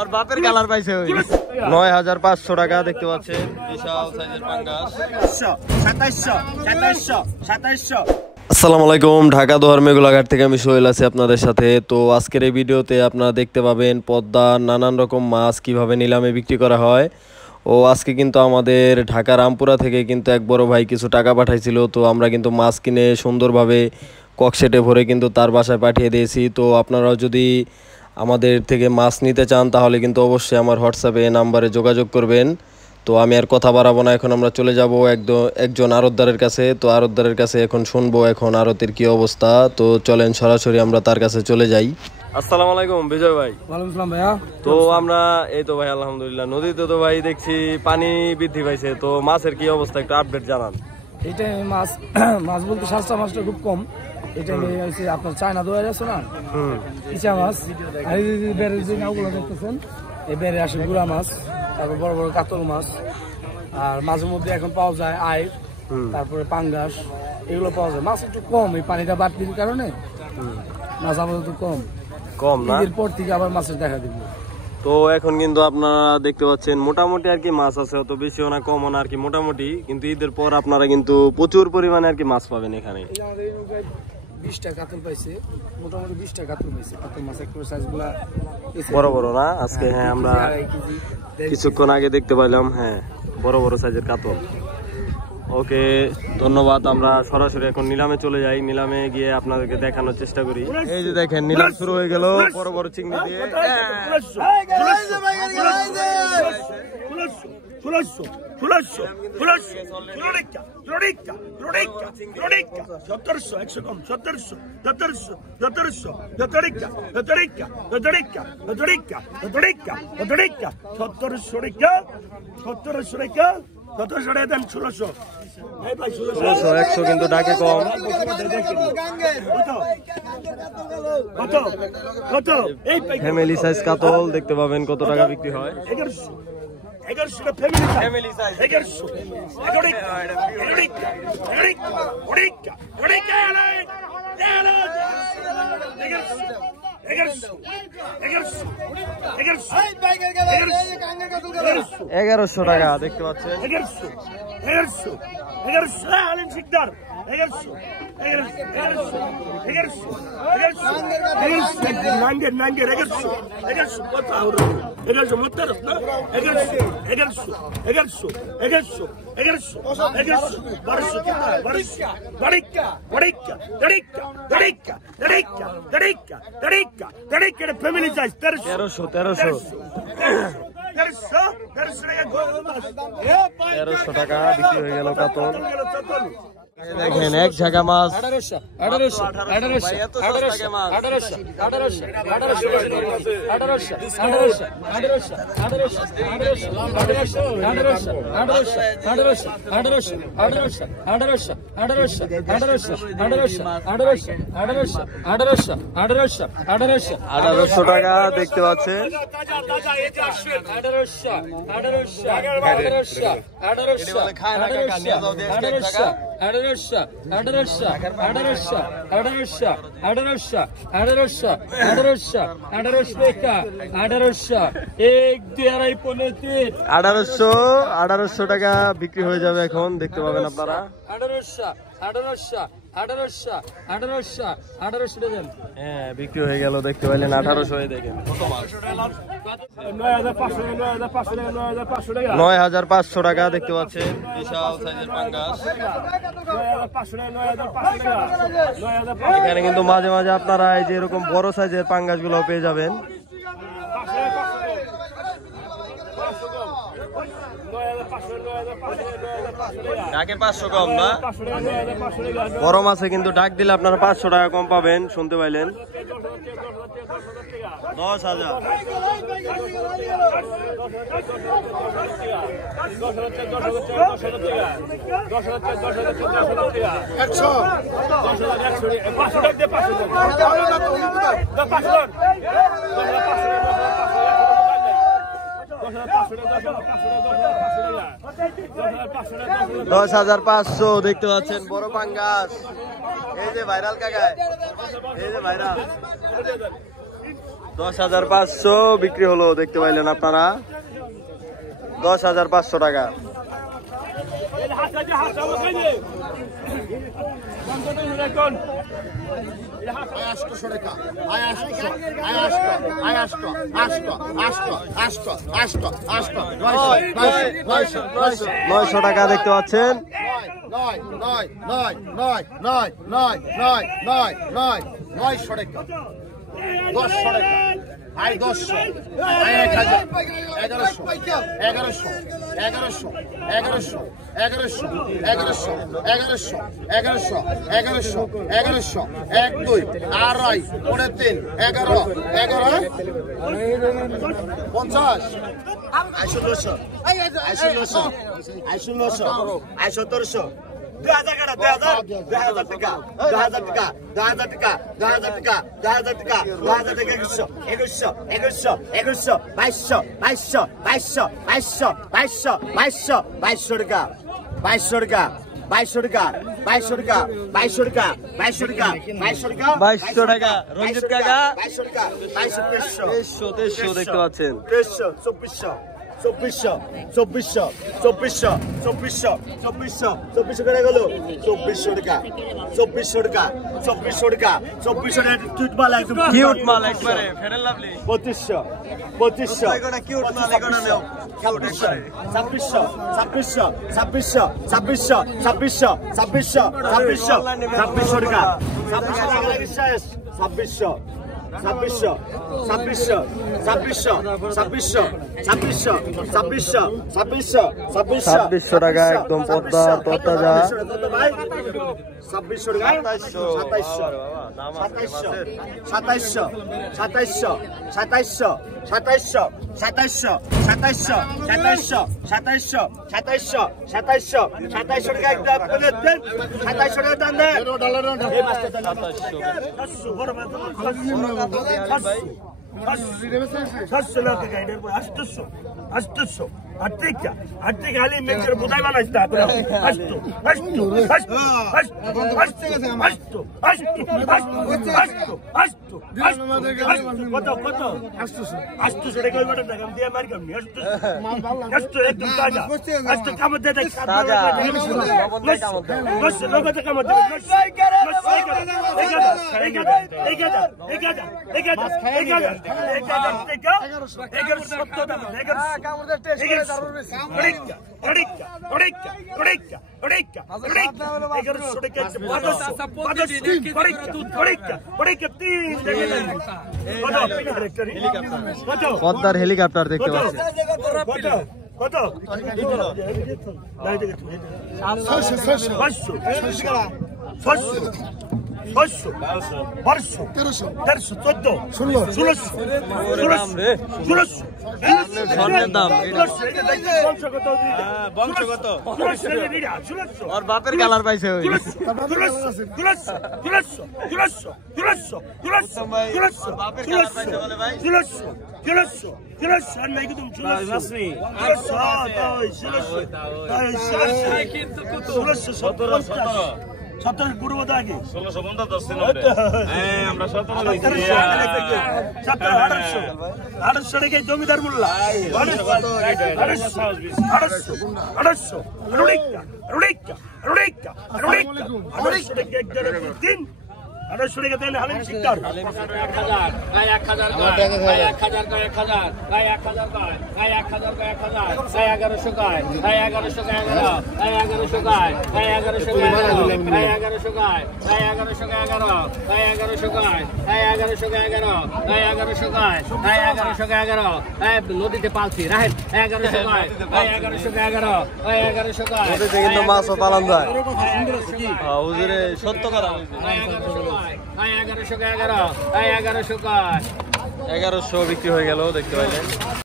আর বাপের কালার পাইছে ৯৫০০ টাকা দেখতে পাচ্ছেন বিশাল সাইজের পাঙ্গাস। ২৭০০। আসসালামু আলাইকুম, ঢাকা দোহার মেঘলাঘাট থেকে আমি সোহেল আছি আপনাদের সাথে। তো আজকের এই ভিডিওতে আপনারা দেখতে পাবেন পদ্মার নানান রকম মাছ কিভাবে নিলামে বিক্রি করা হয়। ও আজকে কিন্তু আমাদের ঢাকা রামপুরা থেকে কিন্তু এক বড় ভাই কিছু টাকা পাঠাইছিল। তো আমরা কিন্তু মাছ কিনে সুন্দরভাবে ককশেটে ভরে কিন্তু তার বাসায় পাঠিয়ে দিয়েছি। তো আপনারাও যদি আমাদের থেকে মাছ নিতে চান তাহলে কিন্তু অবশ্যই আমার হোয়াটসঅ্যাপে নাম্বারে যোগাযোগ করবেন। তো আমি আর কথা বাড়াবো না, এখন আমরা চলে যাব একজন আড়তদারের কাছে। তো আড়তদারের কাছে এখন শুনবো এখন আড়তের কি অবস্থা। তো চলেন সরাসরি আমরা তার কাছে চলে যাই। আসসালামু আলাইকুম বিজয় ভাই। ওয়ালাইকুম আসসালাম ভাইয়া। তো আমরা এই তো ভাই আলহামদুলিল্লাহ, নদীতে তো ভাই দেখছি পানি বৃদ্ধি পাইছে, তো মাছের কি অবস্থা একটু আপডেট জানান। এইটা মাছ বলতে সাতটা মাছটা খুব কম। এটা হচ্ছে আপনার চায়না দোয়া যাচ্ছে না, ইচা মাছ। আর বেড়ে যে নাওগুলো দেখতেছেন, এই বেড়ে আসে গুড়া মাছ, তারপর বড় বড় কাতল মাছ। আর মাঝে মধ্যে এখন পাওয়া যায় আইর, তারপরে পাঙ্গাস, এগুলো পাওয়া যায়। মাছ একটু কম, এই পানিটা বাড়তির কারণে মাছ আপাতত কম না। এরপর থেকে আবার মাছের দেখা দিবে। তো এখন কিন্তু আপনারা দেখতে পাচ্ছেন মোটামুটি আর কি মাছ আছে, অত বেশিও না কমও না আর কি মোটামুটি। কিন্তু ঈদের পর আপনারা কিন্তু প্রচুর পরিমাণে আর কি মাছ পাবেন এখানে। 20টা কাতল পাইছে, মোটামুটি 20টা কাতল পাইছে। কাতল মাছ একটু সাইজগুলা বড় বড় না আজকে। হ্যাঁ, আমরা কিছুক্ষণ আগে দেখতে পাইলাম, হ্যাঁ বড় বড় সাইজের কাতল। ওকে, ধন্যবাদ। আমরা সরাসরি এখন নিলামে চলে যাই, নিলামে গিয়ে আপনাদেরকে দেখানোর চেষ্টা করি। এই যে দেখেন নিলাম শুরু হয়ে গেল বড় বড় চিংড়ি দিয়ে। ১০০ কিন্তু ডাকে কম। ফ্যামিলি সাইজ কাতল দেখতে পাবেন কত টাকা বিক্রি হয়। 1100 ফ্যামিলি সাইজ 1100 টাকা দেখতে পাচ্ছেন। 1100 আলিম শিকদার 1100 ফ্যামিলি সাইজ 1300 টাকা বিক্রি হয়ে গেল কাতল। দেখেন এক ঝাঁকা মাছ 1800 টাকা দেখতে পাচ্ছেন। 1800 টাকা বিক্রি হয়ে যাবে এখন, দেখতে পাবেন আপনারা। 1800 দেন। হ্যাঁ বিক্রি হয়ে গেল, দেখতে পাইলেন 1800 দেখেন। ৯৫০০ টাকা দেখতে পাচ্ছেন বিশাল সাইজের পাঙ্গাস। এখানে কিন্তু মাঝে মাঝে আপনারা এই যে এরকম বড় সাইজের পাঙ্গাস গুলো পেয়ে যাবেন। ডাকে 500 কম না, বড় মাছে কিন্তু ডাক দিলে আপনারা 500 টাকা কম পাবেন, শুনতে পাইলেন। 10,000 10,500 দেখতে পাচ্ছেন বড় পাঙ্গাস। এই যে ভাইরাল কাকা, এই যে ভাইরাল 10,500 বিক্রি হলো, দেখতে পাইলেন আপনারা 10,500 টাকা। টাকা দেখতে পাচ্ছেন। 2200 টাকা রঞ্জিত কাকা। 2300 দেখতে পাচ্ছেন। 2400 করে গেল। 2400 টাকা 2400 টাকা 2400 টাকা 2400 টাকা কিউট মাল একদম কিউট মাল একবারে ফেডার লাভলি। 2500 এগোটা কিউট মাল, এগোটা নাও কিউট একবারে। 2600 2600 2600 2600 2600 2600 2600 টাকা 2600 টাকা লাগে শেষ। 2600 2600 2600 2600 2600 2600 2600 2600 টাকা একদম পদ্মা তরতাজা। 2600 টাকা 2700 2700 2700 2700 2700 2700 2700 2700 2700 2700 2700 টাকা একটা বলে দেন। 2700 টাকা দাম দেন। এই মাছটা দাম 2700 বড় মাছ 700 লাখ টাকা এটার পর 800 আটটা খালি মেঘের বোধাই বানাইছে কত কত 800 টাকা দেখাম দিয়ে মারি কামনি 800 একদম তাজা 800 কামড় দিয়ে দেখ তাজা নগদ কামড় দিয়ে 1100 পদ্মার হেলিকপ্টার দেখতে পাচ্ছেন। কত 1600 ওর বাপের কালার পাইছে ওই। সতেরো পূর্ব আগে 1650 আমরা 800 টাকা জমিদার মোল্লা 800 টাকা দেন হালিম শিকদার 1000 নদীতে পালছি রাহেন 1111 কিন্তু মাছও পালন যায়। হুজুরে সত্য করা 1111 1100 বিক্রি হয়ে গেল, দেখতে পাইলেন।